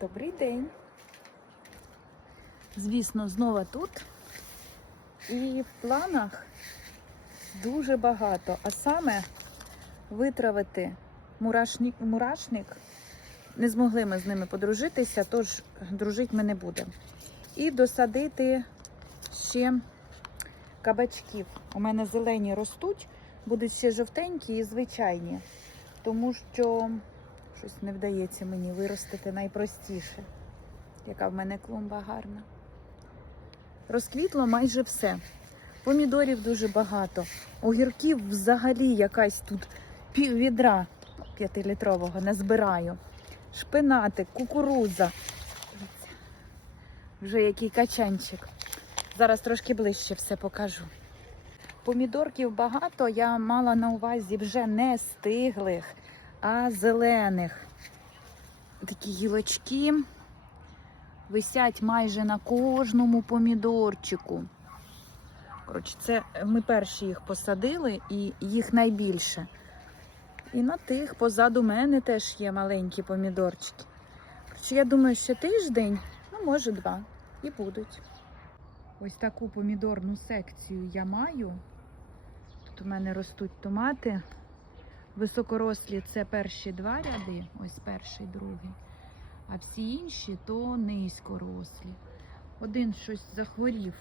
Добрий день. Звісно, знову тут. І в планах дуже багато. А саме витравити мурашник, мурашник. Не змогли ми з ними подружитися, тож дружити ми не будемо. І досадити ще кабачків. У мене зелені ростуть, будуть ще жовтенькі і звичайні. Тому що щось не вдається мені виростити найпростіше. Яка в мене клумба гарна. Розквітло майже все. Помідорів дуже багато. Огірків взагалі якась тут пів відра п'ятилітрового назбираю. Шпинати, кукурудза. Вже який качанчик. Зараз трошки ближче все покажу. Помідорків багато, я мала на увазі вже не стиглих, а зелених. Такі гілочки висять майже на кожному помідорчику. Коротше, це ми перші їх посадили і їх найбільше. І на тих позаду мене теж є маленькі помідорчики. Коротше, я думаю, ще тиждень, ну, може, два, і будуть. Ось таку помідорну секцію я маю. Тут у мене ростуть томати. Високорослі це перші два ряди, ось перший, другий. А всі інші то низькорослі. Один щось захворів.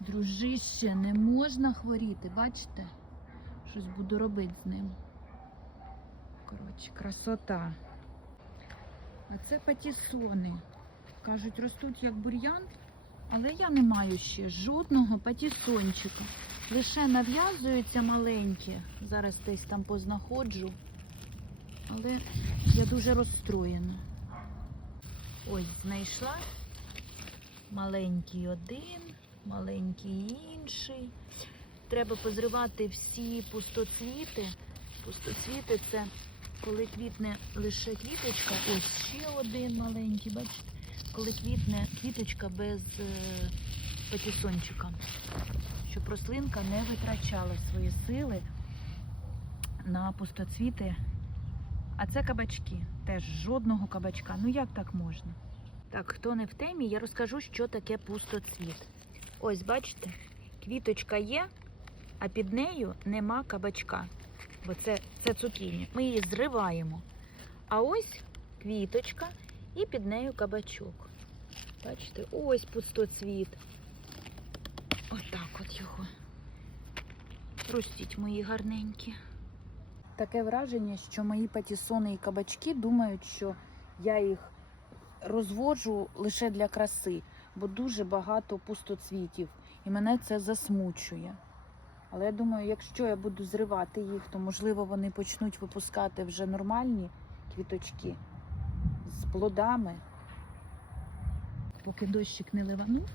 Дружище, не можна хворіти, бачите? Щось буду робити з ним. Коротше, красота. А це патісони. Кажуть, ростуть як бур'ян, але я не маю ще жодного патісончика. Лише нав'язуються маленькі. Зараз десь там познаходжу. Але я дуже розстроєна. Ось знайшла маленький один, маленький інший. Треба позривати всі пустоцвіти. Пустоцвіти це коли квітне лише квіточка. Ось ще один маленький, бачите? Коли квітне квіточка без е, патісончика. Щоб рослинка не витрачала свої сили на пустоцвіти. А це кабачки. Теж жодного кабачка. Ну як так можна? Так, хто не в темі, я розкажу, що таке пустоцвіт. Ось, бачите, квіточка є, а під нею нема кабачка. Бо це, це цукіні. Ми її зриваємо. А ось квіточка і під нею кабачок. Бачите, ось пустоцвіт. Отак от його. Простіть, мої гарненькі. Таке враження, що мої патісони і кабачки думають, що я їх розводжу лише для краси, бо дуже багато пустоцвітів, і мене це засмучує. Але я думаю, якщо я буду зривати їх, то можливо вони почнуть випускати вже нормальні квіточки плодами. Поки дощик не ливанув,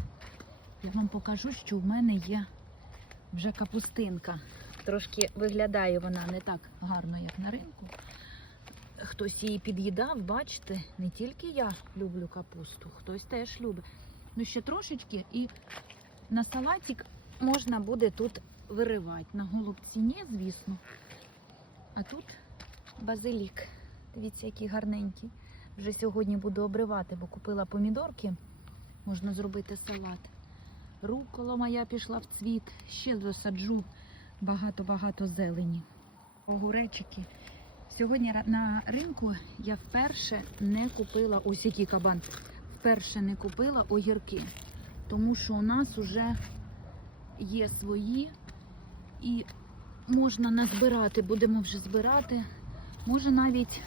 я вам покажу, що в мене є вже капустинка. Трошки виглядає вона не так гарно, як на ринку. Хтось її під'їдав, бачите, не тільки я люблю капусту, хтось теж любить. Ну ще трошечки і на салатик можна буде тут виривати. На голубці ні, звісно. А тут базилік. Дивіться, який гарненький. Вже сьогодні буду обривати, бо купила помідорки. Можна зробити салат. Рукола моя пішла в цвіт. Ще засаджу багато-багато зелені. Огуречики. Сьогодні на ринку я вперше не купила ось який кабан. Вперше не купила огірки, тому що у нас вже є свої і можна назбирати. Будемо вже збирати. Може навіть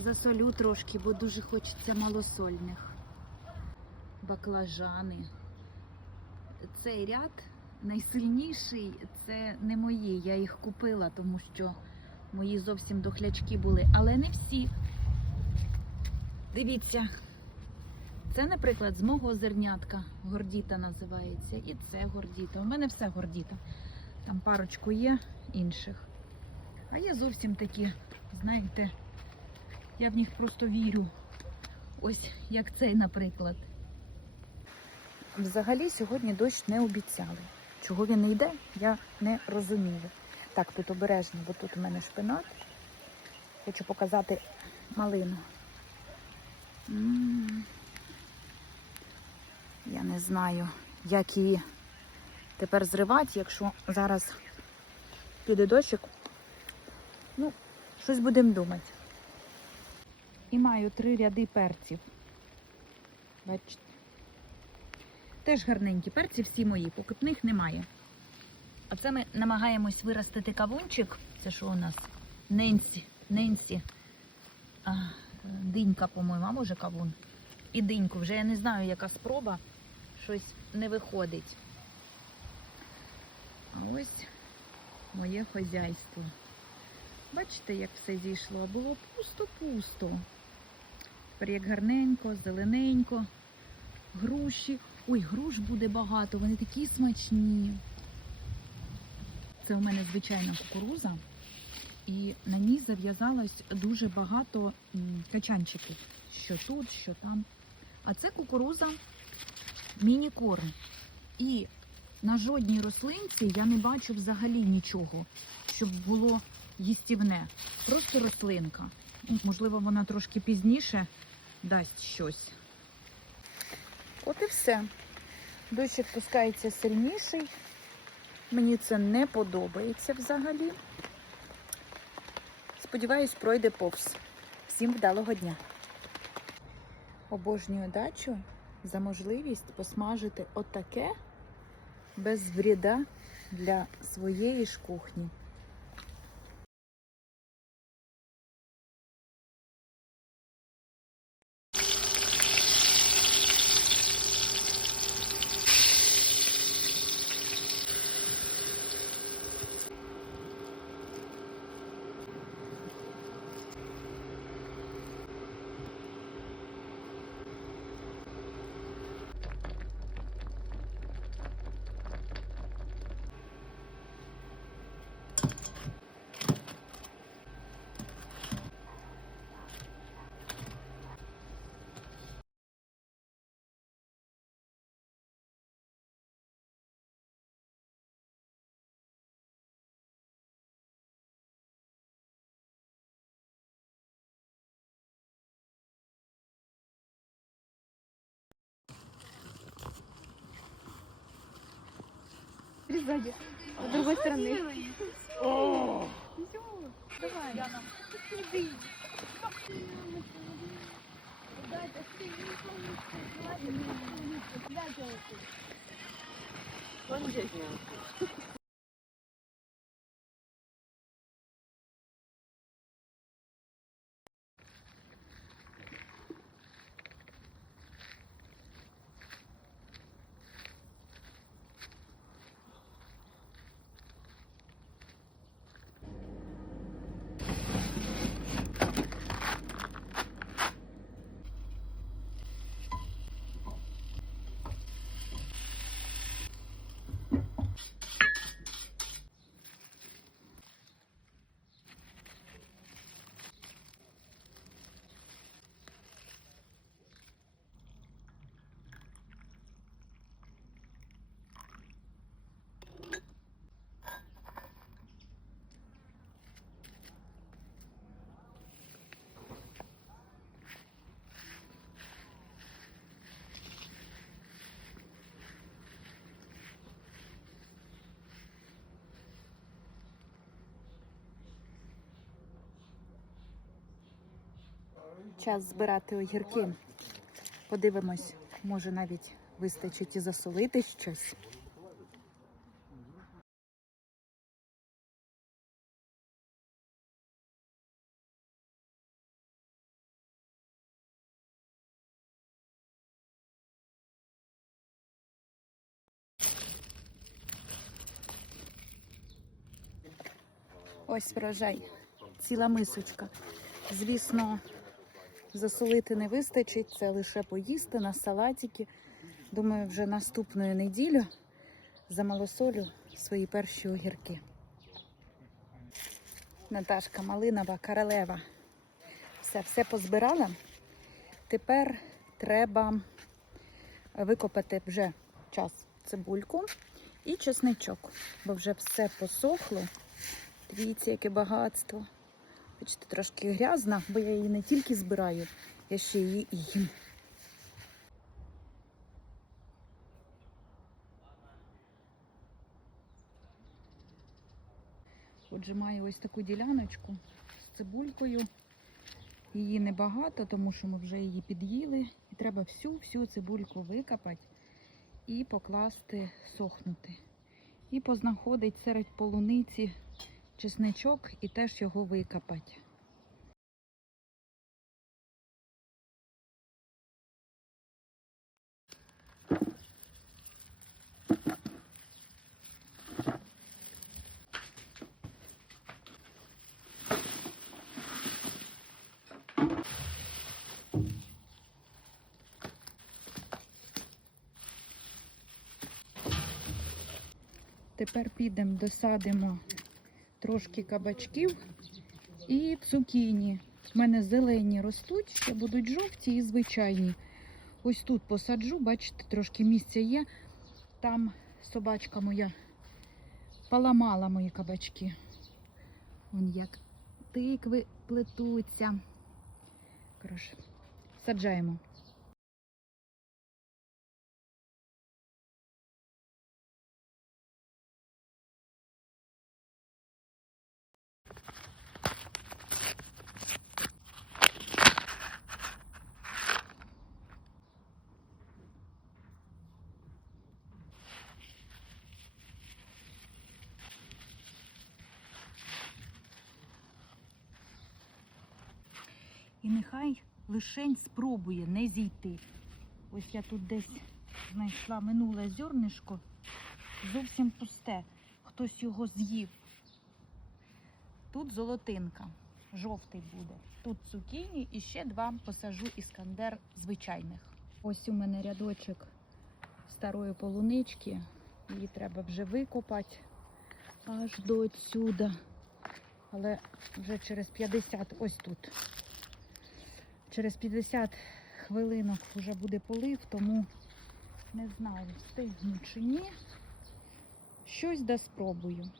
засолю трошки, бо дуже хочеться малосольних. Баклажани. Цей ряд найсильніший це не мої. Я їх купила, тому що мої зовсім дохлячки були, але не всі. Дивіться, це, наприклад, з мого зернятка. Гордіта називається. І це гордіта. У мене все гордіта. Там парочку є інших. А є зовсім такі, знаєте, я в них просто вірю. Ось як цей, наприклад. Взагалі сьогодні дощ не обіцяли. Чого він не йде, я не розумію. Так, тут обережно, бо тут у мене шпинат. Хочу показати малину. Я не знаю, як її тепер зривати, якщо зараз піде дощик. Ну, щось будемо думати. І маю три ряди перців. Бачите. Теж гарненькі перці, всі мої, покупних немає. А це ми намагаємось виростити кавунчик. Це що у нас? Ненсі. Ненсі. А, динька, по-моєму, а може кавун. І диньку. Вже я не знаю, яка спроба. Щось не виходить. А ось моє хазяйство. Бачите, як все зійшло? Було пусто-пусто. Тепер як гарненько, зелененько. Груші. Ой, груш буде багато, вони такі смачні. Це у мене звичайна кукуруза. І на ній зав'язалось дуже багато качанчиків. Що тут, що там. А це кукуруза міні-корн. І на жодній рослинці я не бачу взагалі нічого, щоб було їстівне. Просто рослинка. Ну, Можливо, вона трошки пізніше дасть щось. От і все. Дощик пускається сильніший. Мені це не подобається взагалі. Сподіваюсь, пройде повз. Всім вдалого дня. Обожнюю дачу за можливість посмажити отаке без вріда для своєї ж кухні. Сзади. С другой стороны. О! Давай. Час збирати огірки. Подивимось, може навіть вистачить і засолити щось. Ось врожай, ціла мисочка. Звісно, засолити не вистачить, це лише поїсти на салатики. Думаю, вже наступної неділі замалосолю свої перші огірки. Наташка Малинова, королева. Все, все позбирала. Тепер треба викопати вже час цибульку і чесничок, бо вже все посохло. Дивіться, яке багатство. Бачите, трошки грязна, бо я її не тільки збираю, Я ще її і їм. Отже, маю ось таку діляночку з цибулькою. Її небагато, тому що ми вже її під'їли. І треба всю-всю цибульку викопати і покласти сохнути. І познаходить серед полуниці чесничок і теж його викопати. Тепер підемо, досадимо трошки кабачків і цукіні. У мене зелені ростуть, ще будуть жовті і звичайні. Ось тут посаджу, бачите, трошки місця є. Там собачка моя поламала мої кабачки. Вон як тикви плетуться. Коротше, саджаємо. І нехай лишень спробує не зійти. Ось я тут десь знайшла минуле зернишко, зовсім пусте. Хтось його з'їв. Тут золотинка, жовтий буде. Тут цукіні і ще два посажу іскандер звичайних. Ось у мене рядочок старої полунички. Її треба вже викопати аж до отсюда. Але вже через 50 ось тут. Через 50 хвилинок вже буде полив, тому не знаю, встигну чи ні. Щось да спробую.